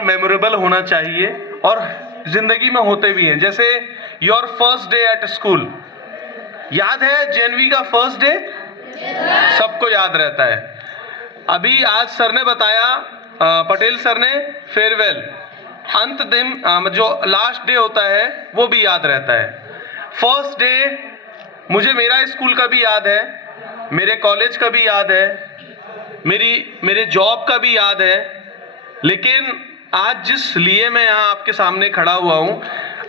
Memorable होना चाहिए और जिंदगी में होते भी हैं। जैसे your first day at school, याद है जेएनवी का फर्स्ट डे? सबको याद रहता है। अभी आज सर ने बताया, पटेल सर ने, फेयरवेल अंत दिन जो लास्ट डे होता है वो भी याद रहता है। फर्स्ट डे मुझे मेरा स्कूल का भी याद है, मेरे कॉलेज का भी याद है, मेरे जॉब का भी याद है। लेकिन आज जिस लिए मैं यहाँ आपके सामने खड़ा हुआ हूँ,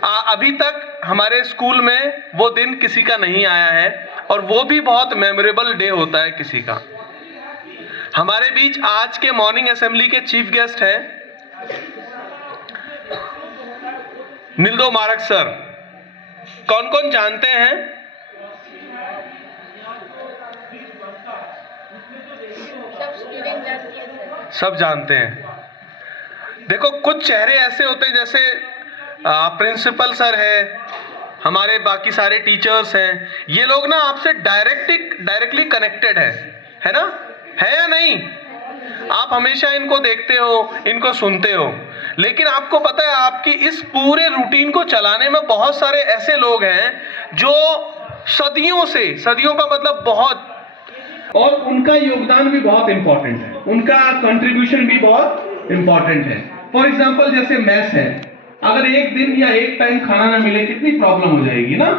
अभी तक हमारे स्कूल में वो दिन किसी का नहीं आया है और वो भी बहुत मेमोरेबल डे होता है किसी का। हमारे बीच आज के मॉर्निंग असेंबली के चीफ गेस्ट हैं निल्दो मारक सर। कौन कौन जानते हैं? सब जानते हैं। देखो, कुछ चेहरे ऐसे होते हैं, जैसे प्रिंसिपल सर है, हमारे बाकी सारे टीचर्स हैं, ये लोग ना आपसे डायरेक्टली कनेक्टेड है ना? है या नहीं? आप हमेशा इनको देखते हो, इनको सुनते हो, लेकिन आपको पता है आपकी इस पूरे रूटीन को चलाने में बहुत सारे ऐसे लोग हैं जो सदियों का मतलब बहुत, और उनका योगदान भी बहुत इंपॉर्टेंट है, उनका कंट्रीब्यूशन भी बहुत इंपॉर्टेंट है। फॉर एग्जाम्पल जैसे मेस है, अगर एक दिन या एक टाइम खाना ना मिले कितनी प्रॉब्लम हो जाएगी ना?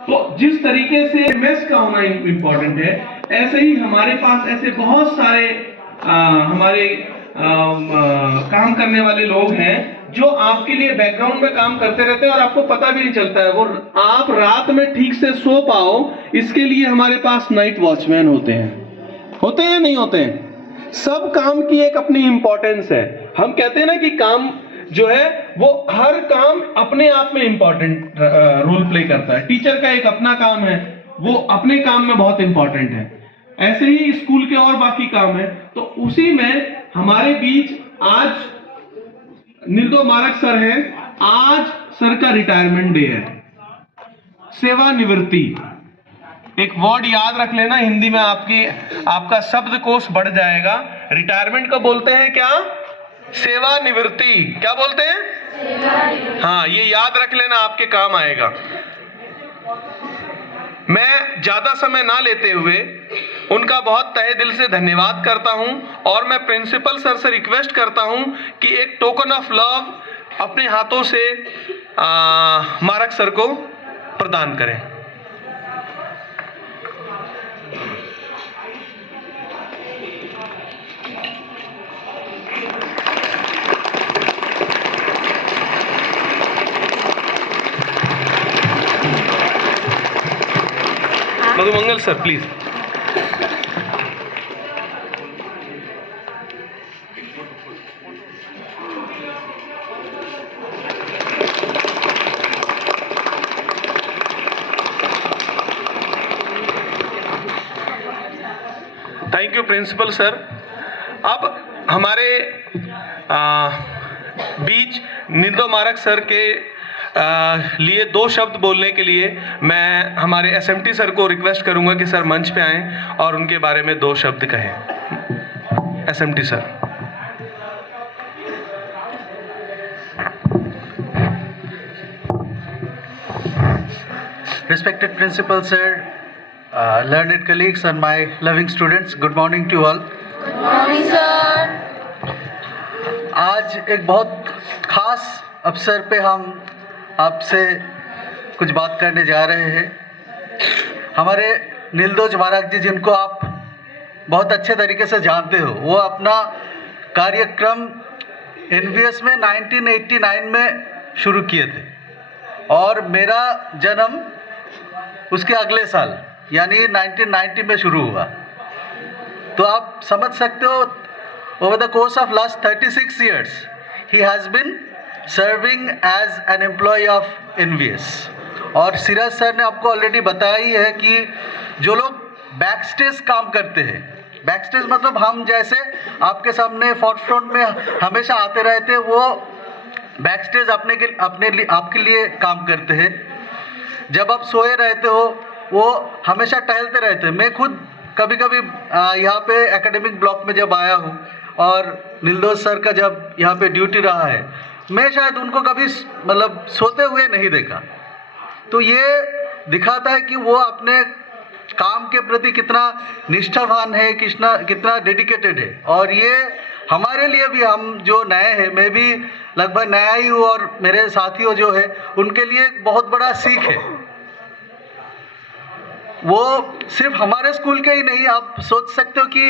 तो जिस तरीके से मेस का होना इंपॉर्टेंट है, ऐसे ही हमारे पास ऐसे बहुत सारे हमारे काम करने वाले लोग हैं जो आपके लिए बैकग्राउंड में काम करते रहते हैं और आपको पता भी नहीं चलता है। वो आप रात में ठीक से सो पाओ, इसके लिए हमारे पास नाइट वॉचमैन होते हैं या नहीं होते हैं? सब काम की एक अपनी इंपॉर्टेंस है। हम कहते हैं ना कि काम जो है वो हर काम अपने आप में इंपॉर्टेंट रोल प्ले करता है। टीचर का एक अपना काम है, वो अपने काम में बहुत इंपॉर्टेंट है। ऐसे ही स्कूल के और बाकी काम है। तो उसी में हमारे बीच आज निल्दो मारक सर हैं। आज सर का रिटायरमेंट डे है, सेवानिवृत्ति। एक वर्ड याद रख लेना, हिंदी में आपका शब्दकोश बढ़ जाएगा। रिटायरमेंट को बोलते हैं क्या? सेवानिवृत्ति। क्या बोलते हैं? हाँ, ये याद रख लेना, आपके काम आएगा। मैं ज्यादा समय ना लेते हुए उनका बहुत तहे दिल से धन्यवाद करता हूं और मैं प्रिंसिपल सर से रिक्वेस्ट करता हूं कि एक टोकन ऑफ लव अपने हाथों से मारक सर को प्रदान करें। Madhumangal sir please. Thank you principal sir. अब हमारे बीच निल्दो मारक सर के लिए दो शब्द बोलने के लिए मैं हमारे एसएमटी सर को रिक्वेस्ट करूंगा कि सर मंच पे आएं और उनके बारे में दो शब्द कहें। SMT sir. Respected Principal Sir, learned colleagues and my loving students, good morning to you all. Good morning, sir. आज एक बहुत खास अवसर पे हम आपसे कुछ बात करने जा रहे हैं। हमारे निल्दोज मारक जी, जिनको आप बहुत अच्छे तरीके से जानते हो, वो अपना कार्यक्रम एनवीएस में 1989 में शुरू किए थे और मेरा जन्म उसके अगले साल यानी 1990 में शुरू हुआ। तो आप समझ सकते हो, over the course of last 36 years he has been serving as an employee of NVS. और सिराज सर ने आपको ऑलरेडी बताया ही है कि जो लोग बैक स्टेज काम करते हैं, बैक स्टेज मतलब हम जैसे आपके सामने फॉरफ्रंट में हमेशा आते रहते, वो बैक स्टेज आपके लिए काम करते हैं। जब आप सोए रहते हो वो हमेशा टहलते रहते हैं। मैं खुद कभी कभी यहाँ पे एकेडमिक ब्लॉक में जब आया हूँ और नीलदोज सर का जब यहाँ पे ड्यूटी रहा है, मैं शायद उनको कभी मतलब सोते हुए नहीं देखा। तो ये दिखाता है कि वो अपने काम के प्रति कितना निष्ठावान है, कितना डेडिकेटेड है। और ये हमारे लिए भी, हम जो नए हैं, मैं भी लगभग नया ही हूँ और मेरे साथियों जो है उनके लिए एक बहुत बड़ा सीख है। वो सिर्फ हमारे स्कूल के ही नहीं, आप सोच सकते हो कि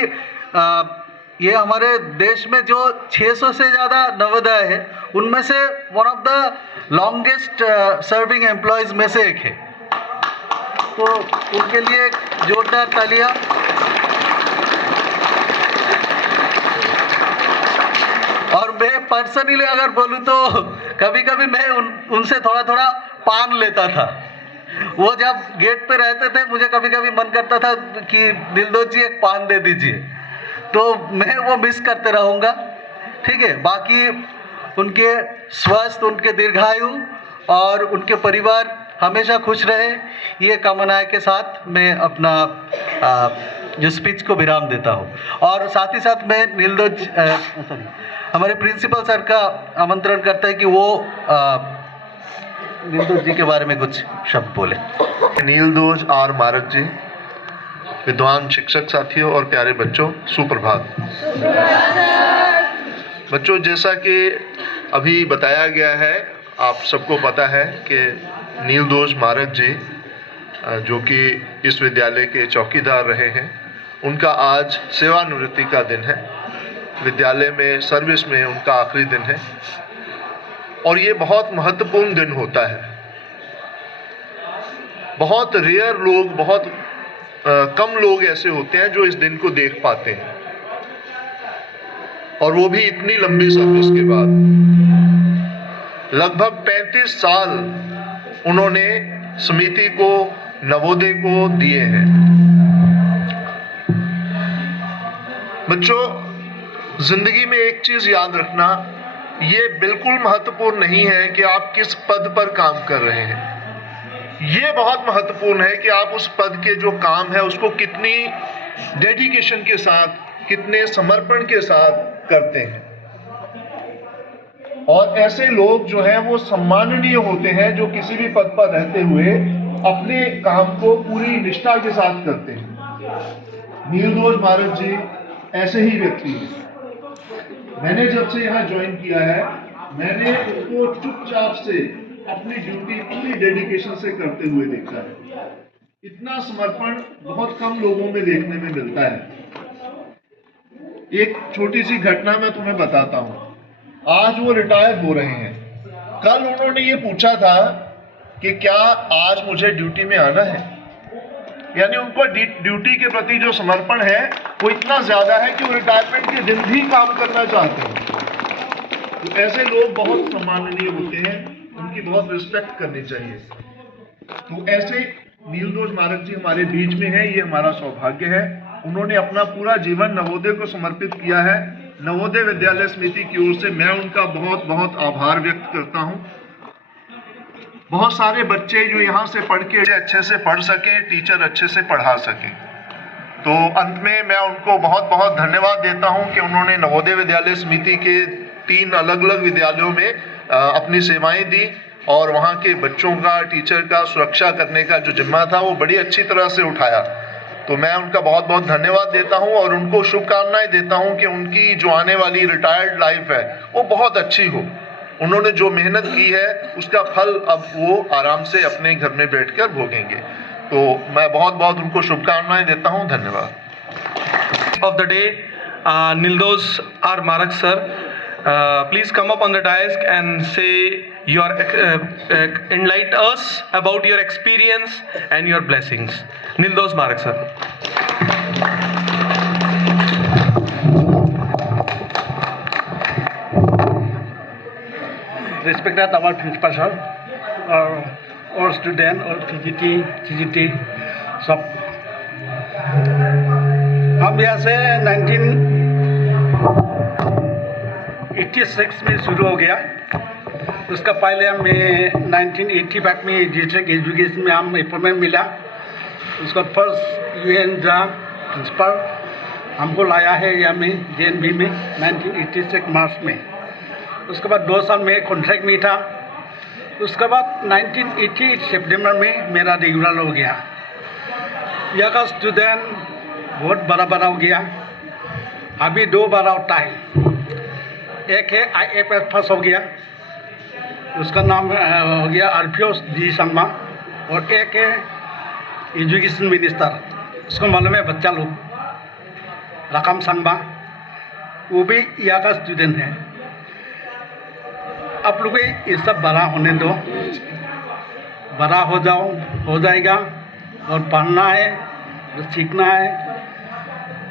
ये हमारे देश में जो 600 से ज़्यादा नवोदय है, उनमें से one of the longest serving employees में से एक है। तो उनके लिए एक जोरदार तालियां। और मैं पर्सनली अगर बोलूँ तो कभी कभी मैं उनसे थोड़ा थोड़ा पान लेता था। वो जब गेट पे रहते थे, मुझे कभी कभी मन करता था कि नीलदोज जी एक पान दे दीजिए, तो मैं वो मिस करते रहूँगा। ठीक है, बाकी उनके स्वास्थ्य, उनके दीर्घायु और उनके परिवार हमेशा खुश रहे, ये कामना के साथ मैं अपना जो स्पीच को विराम देता हूँ। और साथ ही साथ मैं नीलदोज हमारे प्रिंसिपल सर का आमंत्रण करता है कि वो नीलदोज जी के बारे में कुछ शब्द बोले। नीलदोज आर मारक जी, विद्वान शिक्षक साथियों और प्यारे बच्चों, सुप्रभात। बच्चों, जैसा कि अभी बताया गया है, आप सबको पता है कि नीलदोज मारक जी, जो कि इस विद्यालय के चौकीदार रहे हैं, उनका आज सेवानिवृत्ति का दिन है। विद्यालय में सर्विस में उनका आखिरी दिन है और ये बहुत महत्वपूर्ण दिन होता है। बहुत रेयर लोग, बहुत कम लोग ऐसे होते हैं जो इस दिन को देख पाते हैं, और वो भी इतनी लंबी सर्विस के बाद। लगभग 35 साल उन्होंने समिति को, नवोदय को दिए हैं। बच्चों, जिंदगी में एक चीज याद रखना, ये बिल्कुल महत्वपूर्ण नहीं है कि आप किस पद पर काम कर रहे हैं। ये बहुत महत्वपूर्ण है कि आप उस पद के जो काम है उसको कितनी डेडिकेशन के साथ, कितने समर्पण के साथ करते हैं। और ऐसे लोग जो हैं वो सम्माननीय होते हैं, जो किसी भी पद पर रहते हुए अपने काम को पूरी निष्ठा के साथ करते हैं। नीलदोज मारक जी ऐसे ही व्यक्ति हैं। मैंने जब से यहाँ ज्वाइन किया है, मैंने उनको चुपचाप से अपनी ड्यूटी पूरी डेडिकेशन से करते हुए देखा है। इतना समर्पण बहुत कम लोगों में देखने में मिलता है। एक छोटी सी घटना मैं तुम्हें बताता हूँ। आज वो रिटायर हो रहे हैं। कल उन्होंने ये पूछा था कि क्या आज मुझे ड्यूटी में आना है। यानी उनको ड्यूटी के प्रति जो समर्पण है वो इतना ज्यादा है कि वो रिटायरमेंट के दिन भी काम करना चाहते हैं। तो ऐसे लोग बहुत सम्माननीय होते हैं, उनकी बहुत रिस्पेक्ट करनी चाहिए। तो ऐसे नीलदोज मारक जी हमारे बीच में है, ये हमारा सौभाग्य है। उन्होंने अपना पूरा जीवन नवोदय को समर्पित किया है। नवोदय विद्यालय समिति की ओर से मैं उनका बहुत बहुत आभार व्यक्त करता हूं। बहुत सारे बच्चे जो यहाँ से पढ़ के अच्छे से पढ़ सकें, टीचर अच्छे से पढ़ा सकें। तो अंत में मैं उनको बहुत बहुत धन्यवाद देता हूं कि उन्होंने नवोदय विद्यालय समिति के 3 अलग अलग विद्यालयों में अपनी सेवाएं दी और वहाँ के बच्चों का, टीचर का सुरक्षा करने का जो जिम्मा था वो बड़ी अच्छी तरह से उठाया। तो मैं उनका बहुत बहुत धन्यवाद देता हूं और उनको शुभकामनाएं देता हूं कि उनकी जो आने वाली रिटायर्ड लाइफ है वो बहुत अच्छी हो। उन्होंने जो मेहनत की है उसका फल अब वो आराम से अपने घर में बैठकर भोगेंगे। तो मैं बहुत बहुत उनको शुभकामनाएं देता हूं। धन्यवाद। Of the day, Nildoj R. Marak sir, please come up on the dais and say your enlighten us about your experience and your blessings. Nildoj Marak sir. Respected our principal sir, all student, all PGT, CGT, सब। हम यहाँ से 1986 में शुरू हो गया। उसका पहले हमें 1985 में डिस्ट्रिक्ट एजुकेशन में हम अपॉइंटमेंट मिला। उसका फर्स्ट UN जॉब प्रिंसिपल, हमको लाया है यहाँ में JNV में 1986 मार्च में। उसके बाद 2 साल में कॉन्ट्रैक्ट में था। उसके बाद 1988 सितंबर में मेरा रेगुलर हो गया। यहाँ का स्टूडेंट बहुत बड़ा हो गया। अभी 2 बड़ा होता है। एक है IFS पास हो गया, उसका नाम हो गया RPO जी संगमा, और एक है एजुकेशन मिनिस्टर, उसको मालूम है बच्चा लोग, रकम संगमा, वो भी यहाँ का स्टूडेंट है। आप लोग ये सब बड़ा होने दो, बड़ा हो जाओ, हो जाएगा। और पढ़ना है, सीखना है,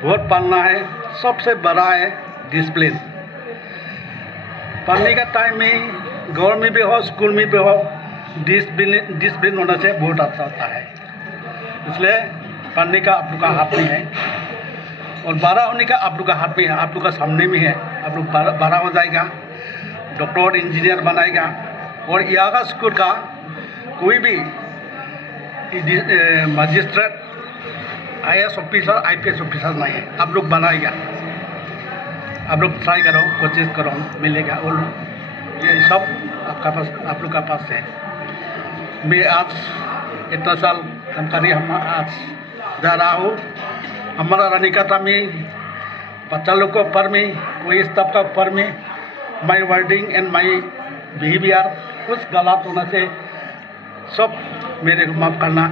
बहुत पढ़ना है। सबसे बड़ा है डिसिप्लिन। पढ़ने का टाइम में घर में भी हो, स्कूल में भी हो, डिसिप्लिन होने से बहुत अच्छा होता है। इसलिए पढ़ने का आप लोग का हाथ में है, और बड़ा होने का आप लोग का हाथ में है, आप लोग का सामने में है। आप लोग बड़ा हो जाएगा, डॉक्टर इंजीनियर बनाएगा। और यहाँ का स्कूल का कोई भी magistrate, IAS officer, IPS officer नहीं है, आप लोग बनाएगा। आप लोग ट्राई करो, कोशिश करो, मिलेगा। और ये सब आपका पास, आप लोग का पास है। मैं आज इतना साल काम करी, हम आज जा रहा हूँ। हमारा रहने का था में बच्चा लोग को ऊपर में, कोई स्टाफ का ऊपर में, माई वर्डिंग एंड माई बिहेवियर कुछ गलत होने से सब मेरे को माफ़ करना।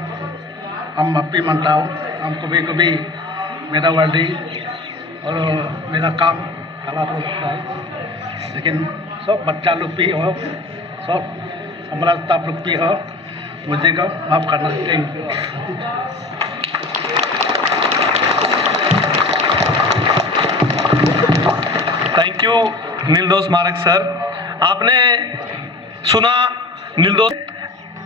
हम माफ़ी मांगता हूँ। हम कभी मेरा वर्डिंग और मेरा काम गलत हो सकता है, लेकिन सब बच्चा लोग भी हो, सब हमारा स्टाफ लोग भी हो, मुझे को माफ़ करना। Thank you. थैंक यू नीलदोष मारक सर। आपने सुना नीलदोष,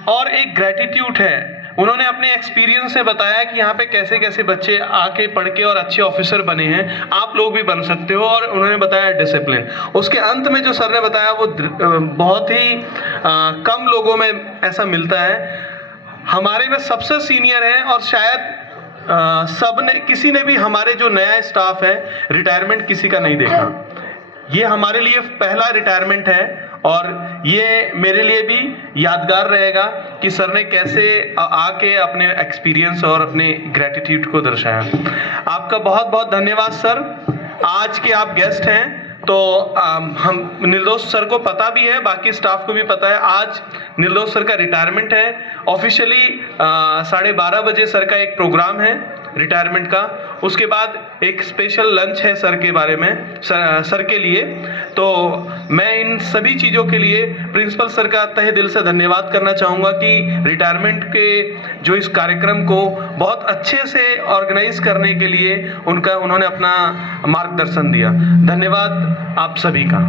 और एक ग्रेटिट्यूड है। उन्होंने अपने एक्सपीरियंस से बताया कि यहाँ पे कैसे कैसे बच्चे आके पढ़ के और अच्छे ऑफिसर बने हैं, आप लोग भी बन सकते हो। और उन्होंने बताया डिसिप्लिन। उसके अंत में जो सर ने बताया वो बहुत ही कम लोगों में ऐसा मिलता है। हमारे में सबसे सीनियर हैं, और शायद सब ने, किसी ने भी हमारे जो नया स्टाफ है रिटायरमेंट किसी का नहीं देखा। ये हमारे लिए पहला रिटायरमेंट है, और ये मेरे लिए भी यादगार रहेगा कि सर ने कैसे आके अपने एक्सपीरियंस और अपने ग्रेटिट्यूड को दर्शाया। आपका बहुत बहुत धन्यवाद सर। आज के आप गेस्ट हैं, तो हम नीलदोष सर को पता भी है, बाकी स्टाफ को भी पता है, आज नीलदोष सर का रिटायरमेंट है। ऑफिशियली 12:30 बजे सर का एक प्रोग्राम है रिटायरमेंट का। उसके बाद एक स्पेशल लंच है सर के बारे में, सर के लिए। तो मैं इन सभी चीज़ों के लिए प्रिंसिपल सर का तहे दिल से धन्यवाद करना चाहूँगा कि रिटायरमेंट के जो इस कार्यक्रम को बहुत अच्छे से ऑर्गेनाइज करने के लिए उन्होंने अपना मार्गदर्शन दिया। धन्यवाद आप सभी का।